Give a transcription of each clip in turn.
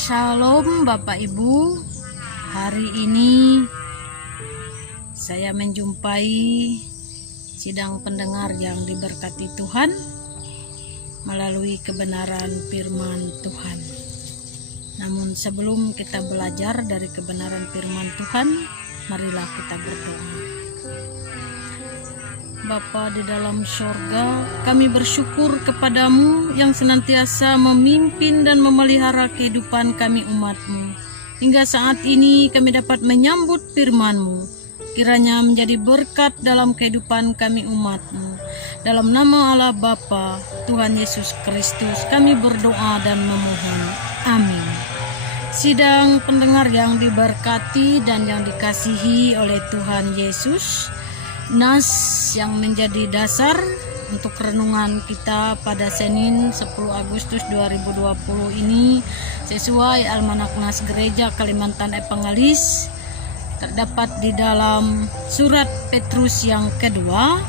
Shalom Bapak Ibu. Hari ini saya menjumpai sidang pendengar yang diberkati Tuhan melalui kebenaran firman Tuhan. Namun sebelum kita belajar dari kebenaran firman Tuhan, marilah kita berdoa. Bapa di dalam sorga, kami bersyukur kepadamu yang senantiasa memimpin dan memelihara kehidupan kami umat-Mu. Hingga saat ini kami dapat menyambut firman-Mu. Kiranya menjadi berkat dalam kehidupan kami umat-Mu. Dalam nama Allah Bapa, Tuhan Yesus Kristus, kami berdoa dan memohon. Amin. Sidang pendengar yang diberkati dan yang dikasihi oleh Tuhan Yesus, nas yang menjadi dasar untuk renungan kita pada Senin 10 Agustus 2020 ini sesuai Almanak Nas Gereja Kalimantan Evangelis terdapat di dalam surat Petrus yang kedua,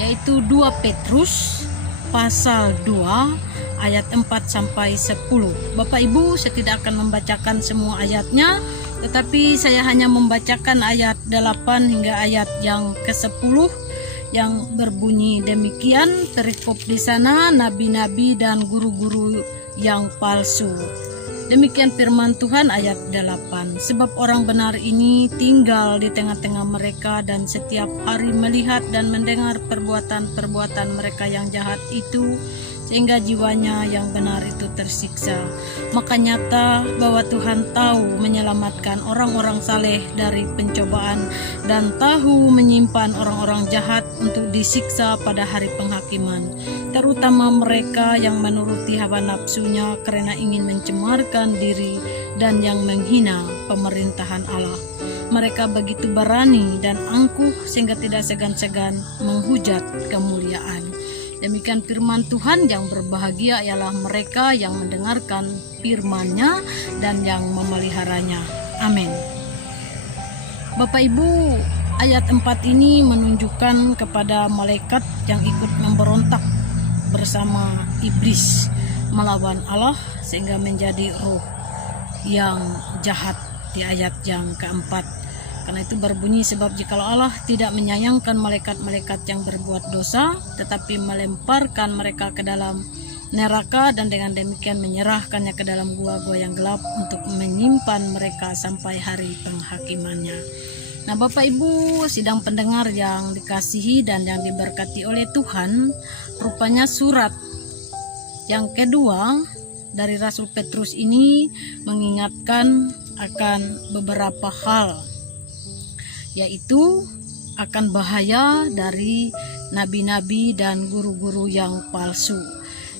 yaitu 2 Petrus pasal 2 ayat 4 sampai 10. Bapak Ibu, saya tidak akan membacakan semua ayatnya, tetapi saya hanya membacakan ayat 8 hingga ayat yang ke-10 yang berbunyi demikian. Perikop di sana, nabi-nabi dan guru-guru yang palsu. Demikian firman Tuhan ayat 8. Sebab orang benar ini tinggal di tengah-tengah mereka dan setiap hari melihat dan mendengar perbuatan-perbuatan mereka yang jahat itu, sehingga jiwanya yang benar itu tersiksa. Maka nyata bahwa Tuhan tahu menyelamatkan orang-orang saleh dari pencobaan dan tahu menyimpan orang-orang jahat untuk disiksa pada hari penghakiman, terutama mereka yang menuruti hawa nafsunya karena ingin mencemarkan diri dan yang menghina pemerintahan Allah. Mereka begitu berani dan angkuh sehingga tidak segan-segan menghujat kemuliaan. Demikian firman Tuhan. Yang berbahagia ialah mereka yang mendengarkan firman-Nya dan yang memeliharanya. Amin. Bapak Ibu, ayat 4 ini menunjukkan kepada malaikat yang ikut memberontak bersama iblis melawan Allah sehingga menjadi roh yang jahat di ayat yang keempat. Karena itu berbunyi, sebab jikalau Allah tidak menyayangkan malaikat-malaikat yang berbuat dosa, tetapi melemparkan mereka ke dalam neraka dan dengan demikian menyerahkannya ke dalam gua-gua yang gelap untuk menyimpan mereka sampai hari penghakimannya. Nah Bapak Ibu, sidang pendengar yang dikasihi dan yang diberkati oleh Tuhan, rupanya surat yang kedua dari Rasul Petrus ini mengingatkan akan beberapa hal, yaitu akan bahaya dari nabi-nabi dan guru-guru yang palsu,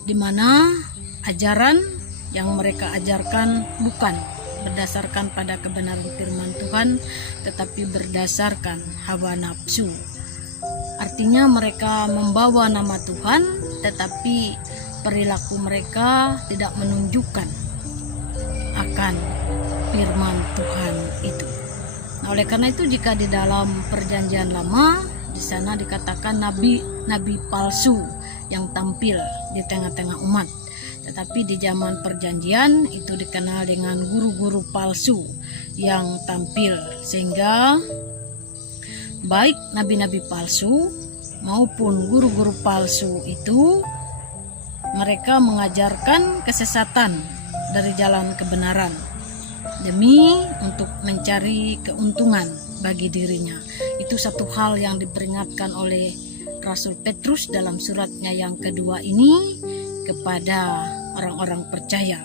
di mana ajaran yang mereka ajarkan bukan berdasarkan pada kebenaran firman Tuhan, tetapi berdasarkan hawa nafsu. Artinya mereka membawa nama Tuhan, tetapi perilaku mereka tidak menunjukkan akan firman Tuhan itu. Nah, oleh karena itu jika di dalam perjanjian lama di sana dikatakan nabi palsu yang tampil di tengah-tengah umat, tetapi di zaman perjanjian itu dikenal dengan guru-guru palsu yang tampil, sehingga baik nabi-nabi palsu maupun guru-guru palsu itu mereka mengajarkan kesesatan dari jalan kebenaran demi untuk mencari keuntungan bagi dirinya. Itu satu hal yang diperingatkan oleh Rasul Petrus dalam suratnya yang kedua ini kepada orang-orang percaya.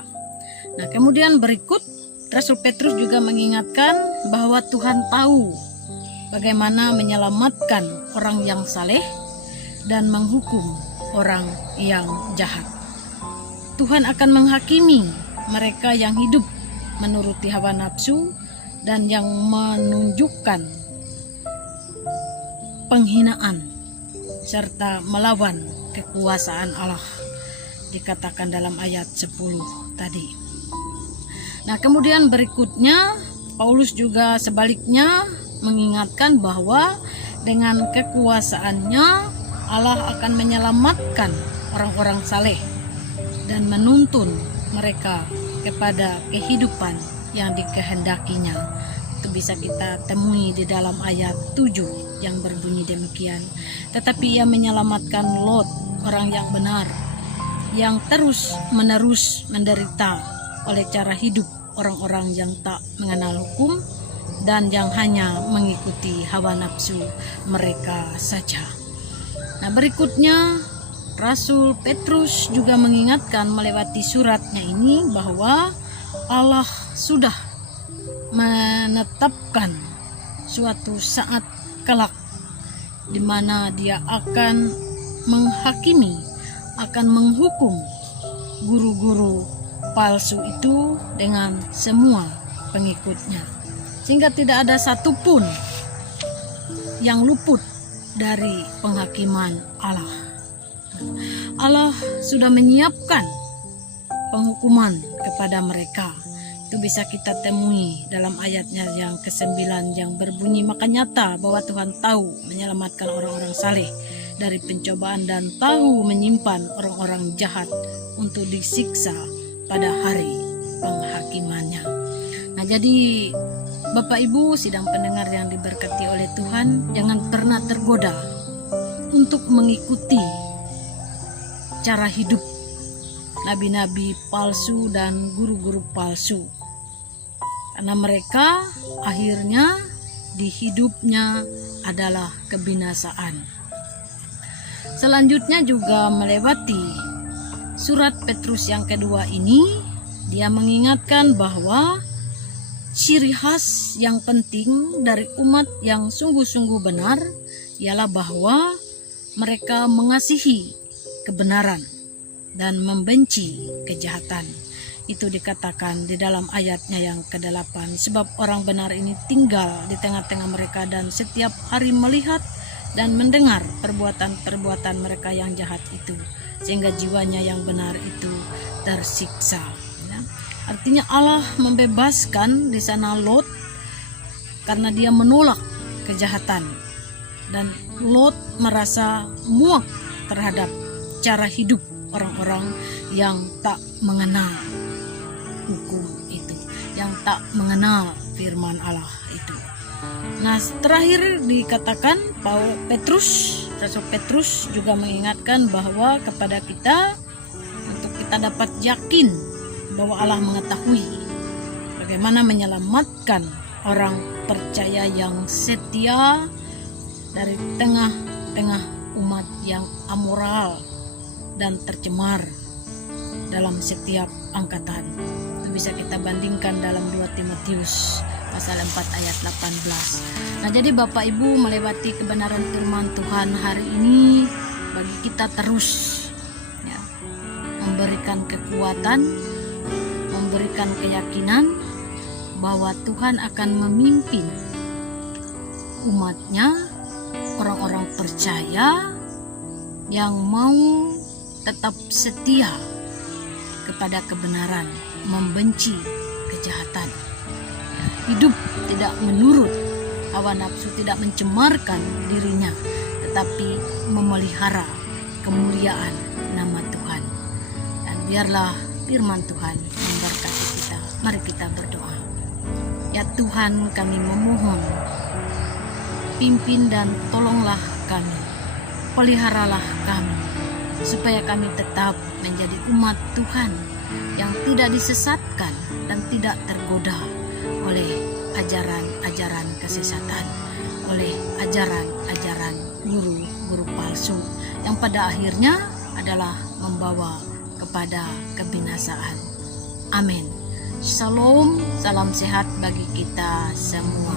Nah kemudian berikut Rasul Petrus juga mengingatkan bahwa Tuhan tahu bagaimana menyelamatkan orang yang saleh dan menghukum orang yang jahat. Tuhan akan menghakimi mereka yang hidup menuruti hawa nafsu dan yang menunjukkan penghinaan serta melawan kekuasaan Allah, dikatakan dalam ayat 10 tadi. Nah kemudian berikutnya Paulus juga sebaliknya mengingatkan bahwa dengan kekuasaannya Allah akan menyelamatkan orang-orang saleh dan menuntun mereka kepada kehidupan yang dikehendakinya. Itu bisa kita temui di dalam ayat 7 yang berbunyi demikian. Tetapi ia menyelamatkan Lot, orang yang benar, yang terus menerus menderita oleh cara hidup orang-orang yang tak mengenal hukum dan yang hanya mengikuti hawa nafsu mereka saja. Nah, berikutnya Rasul Petrus juga mengingatkan melewati suratnya ini bahwa Allah sudah menetapkan suatu saat kelak di mana Dia akan menghakimi, akan menghukum guru-guru palsu itu dengan semua pengikutnya, sehingga tidak ada satupun yang luput dari penghakiman Allah. Allah sudah menyiapkan penghukuman kepada mereka. Itu bisa kita temui dalam ayatnya yang ke-9 yang berbunyi, maka nyata bahwa Tuhan tahu menyelamatkan orang-orang saleh dari pencobaan dan tahu menyimpan orang-orang jahat untuk disiksa pada hari penghakimannya. Nah, jadi Bapak Ibu sidang pendengar yang diberkati oleh Tuhan, jangan pernah tergoda untuk mengikuti cara hidup nabi-nabi palsu dan guru-guru palsu, karena mereka akhirnya di hidupnya adalah kebinasaan. Selanjutnya juga melewati surat Petrus yang kedua ini, dia mengingatkan bahwa ciri khas yang penting dari umat yang sungguh-sungguh benar ialah bahwa mereka mengasihi kebenaran dan membenci kejahatan. Itu dikatakan di dalam ayatnya yang ke-8, sebab orang benar ini tinggal di tengah-tengah mereka dan setiap hari melihat dan mendengar perbuatan-perbuatan mereka yang jahat itu, sehingga jiwanya yang benar itu tersiksa. Ya. Artinya Allah membebaskan di sana Lot karena dia menolak kejahatan, dan Lot merasa muak terhadap cara hidup orang-orang yang tak mengenal hukum itu, yang tak mengenal firman Allah itu. Nah, terakhir dikatakan Rasul Petrus juga mengingatkan bahwa kepada kita untuk kita dapat yakin bahwa Allah mengetahui bagaimana menyelamatkan orang percaya yang setia dari tengah-tengah umat yang amoral dan tercemar dalam setiap angkatan. Itu bisa kita bandingkan dalam 2 Timotius pasal 4 ayat 18. Nah, jadi Bapak Ibu melewati kebenaran firman Tuhan hari ini bagi kita terus ya, memberikan kekuatan, memberikan keyakinan bahwa Tuhan akan memimpin umatnya, orang-orang percaya yang mau tetap setia kepada kebenaran, membenci kejahatan, hidup tidak menurut hawa nafsu, tidak mencemarkan dirinya, tetapi memelihara kemuliaan nama Tuhan. Dan biarlah firman Tuhan memberkati kita. Mari kita berdoa. Ya Tuhan, kami memohon, pimpin dan tolonglah kami, peliharalah kami, supaya kami tetap menjadi umat Tuhan yang tidak disesatkan dan tidak tergoda oleh ajaran-ajaran kesesatan, oleh ajaran-ajaran guru-guru palsu yang pada akhirnya adalah membawa kepada kebinasaan. Amin. Shalom, salam sehat bagi kita semua.